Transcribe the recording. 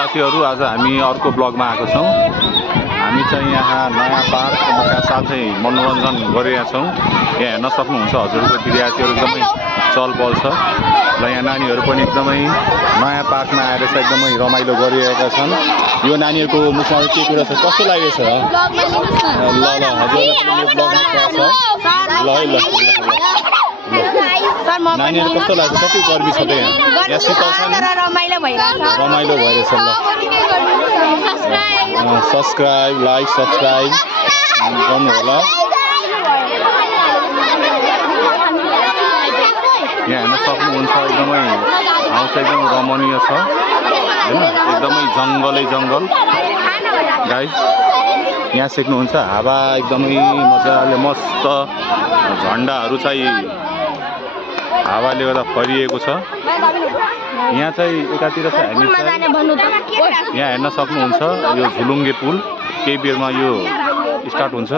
साथीहरू आज हामी अर्को ब्लगमा आएको छौँ। हामी चाहिँ यहाँ नयाँ पार्कका साथै मनोरञ्जन गरिरहेका छौँ। यहाँ हेर्न सक्नुहुन्छ हजुरको विद्यार्थीहरू एकदमै चल पल छ र यहाँ नानीहरू पनि एकदमै नयाँ पार्कमा आएर चाहिँ एकदमै रमाइलो गरिरहेका छन्। यो नानीहरूको मुखमा के कुरा छ, कस्तो लागेको छ? ल ल हजुरलाई ब्लगमा छ ल है ल नानीहरू कस्तो लाग्छ? कति गर्मी छ त यहाँ शीतल छ नि, रमाइलो भइरहेछ। ल सब्सक्राइब लाइक सब्सक्राइब गर्नु होला। यहाँ हेर्न सक्नुहुन्छ एकदमै ठाउँ चाहिँ एकदम रमणीय छ होइन, एकदमै जङ्गल गाइस। यहाँ सिक्नुहुन्छ हावा एकदमै मजाले मस्त झन्डाहरू चाहिँ हावाले गर्दा फरिएको छ। यहाँ चाहिँ एकातिर चाहिँ हामी यहाँ हेर्न सक्नुहुन्छ यो झुलुङ्गे पुल केही बेरमा यो स्टार्ट हुन्छ।